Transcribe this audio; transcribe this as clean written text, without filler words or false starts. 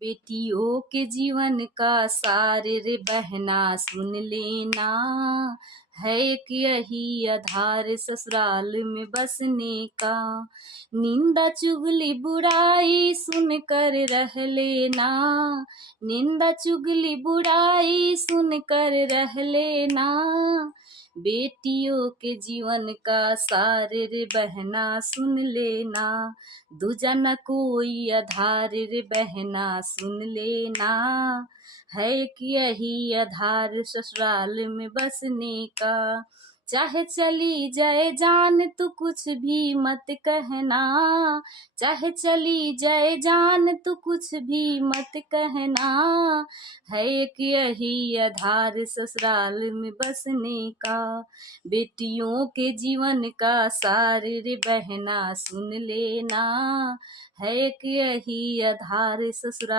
बेटियों के जीवन का सार रे बहना सुन लेना, है एक यही आधार ससुराल में बसने का। निंदा चुगली बुराई सुन कर रह लेना, निंदा चुगली बुराई सुन कर रह लेना। बेटियों के जीवन का सार रे बहना सुन लेना, दूजा न कोई आधार रे बहना सुन लेना, है कि यही आधार ससुराल में बसने का। चाहे चली जाए जान तू कुछ भी मत कहना, चाहे चली जाए जान तू कुछ भी मत कहना, है कि यही आधार ससुराल में बसने का। बेटियों के जीवन का सार रे बहना सुन लेना, है कि यही आधार ससुराल